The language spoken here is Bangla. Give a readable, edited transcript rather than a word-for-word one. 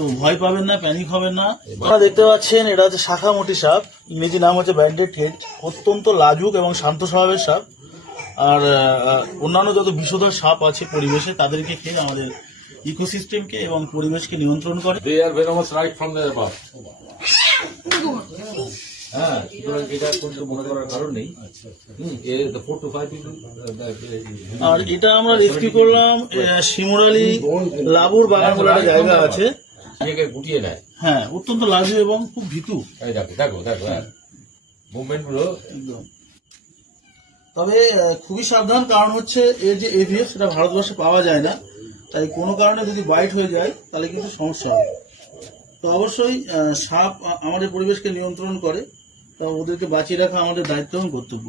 তো ভয় পাবেন না, প্যানিক হবেন না। আপনারা দেখতে পাচ্ছেন এটা হচ্ছে শাখামুটি সাপ, ইংরেজি নাম হচ্ছে ব্যান্ডেড হেড। অত্যন্ত লাজুক এবং শান্ত স্বভাবের সাপ। আর অন্যান্য যত বিষধর সাপ আছে পরিবেশে তাদেরকে খেয়ে আমাদের ইকোসিস্টেমকে এবং পরিবেশকে নিয়ন্ত্রণ করে। They are venomous right from the above. হ্যাঁ, সুতরাং এটা কিন্তু মনে করার কারণ নেই। 4 to 5 people. আর এটা আমরা রেস্কিউ করলাম শিমুরালি লাবুর বাগান বলে একটা জায়গা আছে, গুটিয়ে নেয়। হ্যাঁ, অত্যন্ত লাজুক এবং খুব ভীতু। এই দেখো মুভমেন্ট গুলো একদম। তবে খুবই সাবধান, কারণ হচ্ছে এর যে এভিএস সেটা ভারতবর্ষে পাওয়া যায় না, তাই কোনো কারণে যদি বাইট হয়ে যায় তাহলে কিন্তু সমস্যা হবে। তো অবশ্যই সাপ আমাদের পরিবেশকে নিয়ন্ত্রণ করে, তো ওদেরকে বাঁচিয়ে রাখা আমাদের দায়িত্ব এবং কর্তব্য।